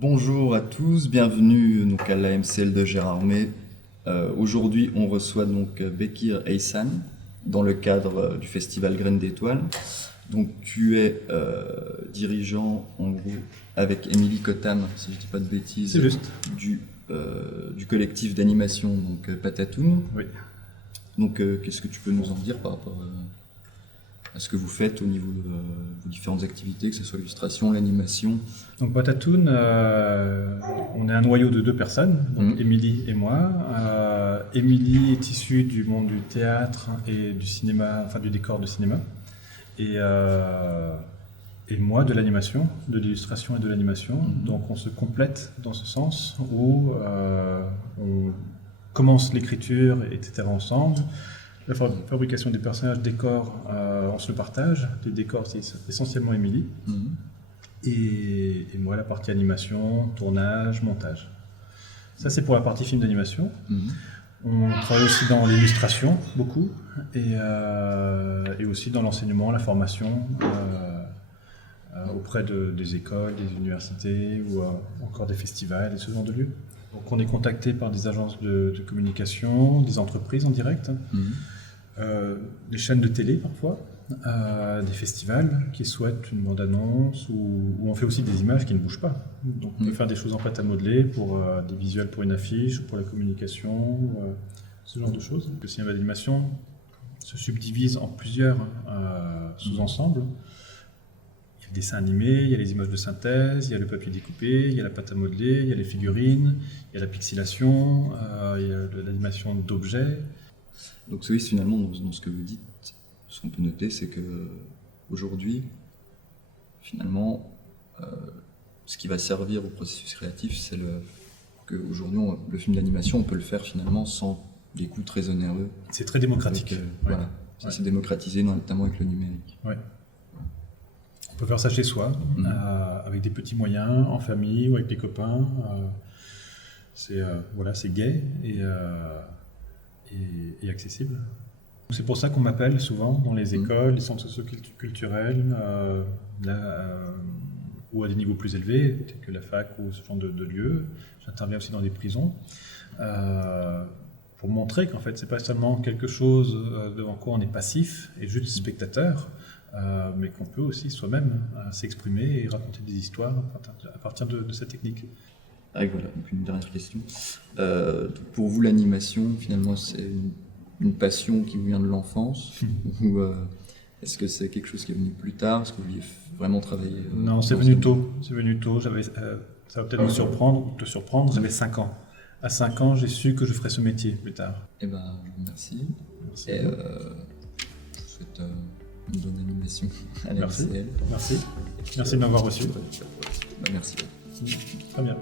Bonjour à tous, bienvenue donc à l'AMCL de Gérardmer. Aujourd'hui, on reçoit donc Bekir Eysan dans le cadre du festival Graines d'étoiles. Donc tu es dirigeant en gros avec Émilie Cotam, si je ne dis pas de bêtises, c'est juste. Du collectif d'animation donc Patatoon. Oui. Donc qu'est-ce que tu peux nous en dire par rapport à ce que vous faites au niveau de vos différentes activités, que ce soit l'illustration, l'animation? Donc Patatoon, on est un noyau de 2 personnes, donc Émilie et moi. Émilie est issue du monde du théâtre et du cinéma, enfin du décor de cinéma. Et moi de l'animation, de l'illustration et de l'animation. Donc on se complète dans ce sens où on commence l'écriture, etc. ensemble. La fabrication des personnages, décors, on se le partage. Les décors, c'est essentiellement Émilie. Et moi, la partie animation, tournage, montage. Ça, c'est pour la partie film d'animation. On travaille aussi dans l'illustration, beaucoup, et aussi dans l'enseignement, la formation, auprès des écoles, des universités, ou encore des festivals et ce genre de lieux. Donc on est contacté par des agences de communication, des entreprises en direct, des chaînes de télé parfois, des festivals qui souhaitent une bande-annonce, où on fait aussi des images qui ne bougent pas. Donc on peut faire des choses en pâte à modeler, pour des visuels pour une affiche, ou pour la communication, ce genre de choses. Le cinéma d'animation se subdivise en plusieurs sous-ensembles. Il y a le dessin animé, il y a les images de synthèse, il y a le papier découpé, il y a la pâte à modeler, il y a les figurines, il y a la pixelation, il y a l'animation d'objets. Donc oui, finalement, dans ce que vous dites, ce qu'on peut noter, c'est que aujourd'hui, finalement, ce qui va servir au processus créatif, c'est qu'aujourd'hui, le film d'animation, on peut le faire finalement sans des coûts très onéreux. C'est très démocratique. Voilà, ça s'est démocratisé, notamment avec le numérique. Ouais. On peut faire ça chez soi, avec des petits moyens, en famille ou avec des copains. C'est gai et accessible. C'est pour ça qu'on m'appelle souvent dans les écoles, les centres socio-culturels, ou à des niveaux plus élevés, tels que la fac ou ce genre de lieux. J'interviens aussi dans des prisons, pour montrer qu'en fait, c'est pas seulement quelque chose devant quoi on est passif et juste spectateur, mais qu'on peut aussi soi-même s'exprimer et raconter des histoires à partir de cette technique. Ah, voilà, donc une dernière question. Pour vous, l'animation, finalement, c'est une passion qui vous vient de l'enfance ou est-ce que c'est quelque chose qui est venu plus tard? Est-ce que vous vouliez vraiment travailler Non, c'est venu tôt. Ça va peut-être me surprendre ou te surprendre. J'avais 5 ans. À 5 ans, j'ai su que je ferais ce métier plus tard. Eh ben, je vous remercie. Et je vous souhaite une bonne animation à la Merci. Merci de m'avoir reçu. Merci. Très bien.